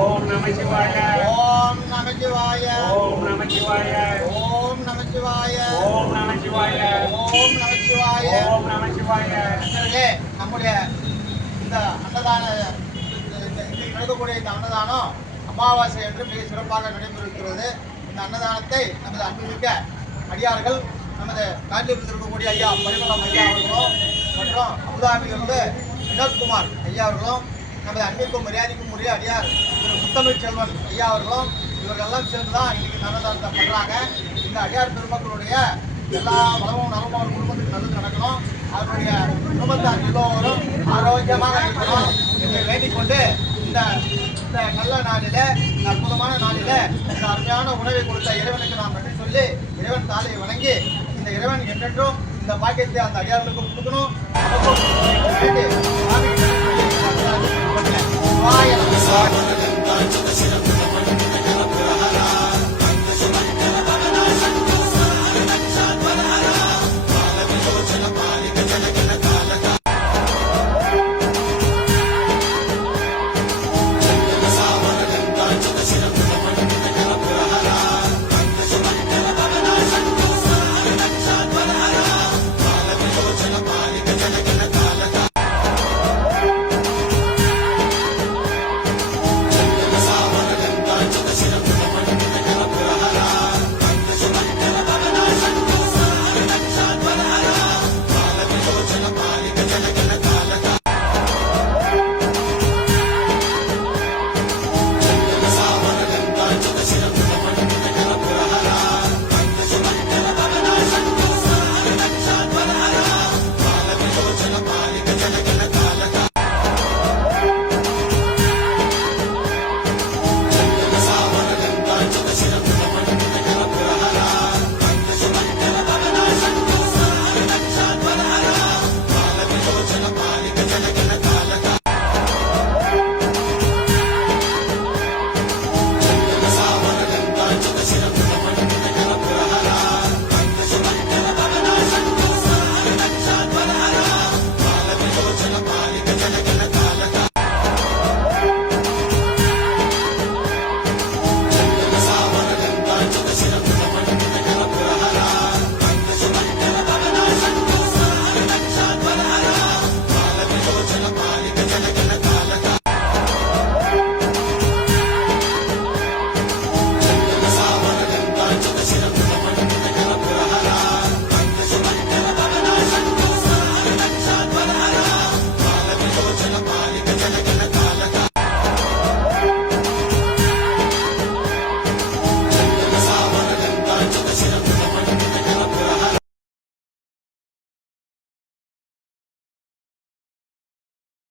ஓம் நம சிவாய ஓம் நம சிவாய ஓம் நம சிவாய ஓம் நம சிவாய ஓம் நம சிவாய ஓம் நம சிவாய ஓம் நம சிவாய. நம்முடைய இந்த அன்னதான இன்னைக்கு நடக்கக்கூடிய இந்த அன்னதானம் அமாவாசை என்று மிக சிறப்பாக நடைபெறுகிறது. இந்த அன்னதானத்தை நமது அன்புமிக்க அடியார்கள் நமது காஞ்சிபுரத்தில் இருக்கக்கூடிய ஐயா பரிமளம் ஐயா அவர்களும் மற்றும் அபுதாபியிலிருந்து வினோத்குமார் ஐயா அவர்களும் நமது அன்பிற்கும் மரியாதைக்கும் உரிய அடியார் திரு முத்தமிழ் செல்வன் ஐயா அவர்களும் இவர்களெல்லாம் சேர்ந்து தான் இன்னைக்கு அன்னதானத்தை பண்ணுறாங்க. இந்த அடியார் பெருமக்களுடைய எல்லா வளமும் நலமும் அவர் குடும்பத்துக்கு நல்லது நடக்கணும், அவருடைய குடும்பத்தார் எல்லோரும் ஆரோக்கியமாக இருக்கணும் என்று வேண்டிக் கொண்டு இந்த நல்ல நாளில், இந்த அற்புதமான நாளில் இந்த அருமையான உணவை கொடுத்த இறைவனுக்கு நாம் நன்றி சொல்லி இறைவன் தாலையை வணங்கி இந்த இறைவன் என்றென்றும் இந்த பாக்கியத்தை அந்த அடியார்களுக்கு கொடுக்கணும்.